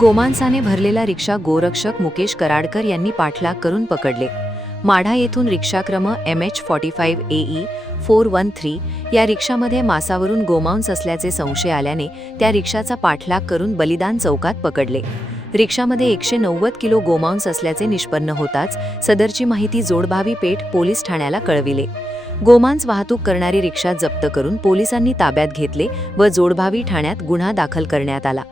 गोमांसाने भरलेला रिक्षा गोरक्षक मुकेश कराडकर यांनी पाठलाग करून पकडले। माढा येथून रिक्षा क्रम MH45 AE 413 या रिक्षामध्ये मासावरून गोमांस असल्याचे संशय आल्याने त्या रिक्षाचा पाठलाग करून बलिदान चौकात पकडले। रिक्षामध्ये 190 किलो गोमांस असल्याचे निष्पन्न होताच सदरची माहिती जोडभावी पेठ पोलीस ठाण्याला कळविले। गोमांस वाहतूक करणारी रिक्षा जप्त करून पोलिसांनी ताब्यात घेतले व जोडभावी ठाण्यात गुन्हा दाखल करण्यात आला।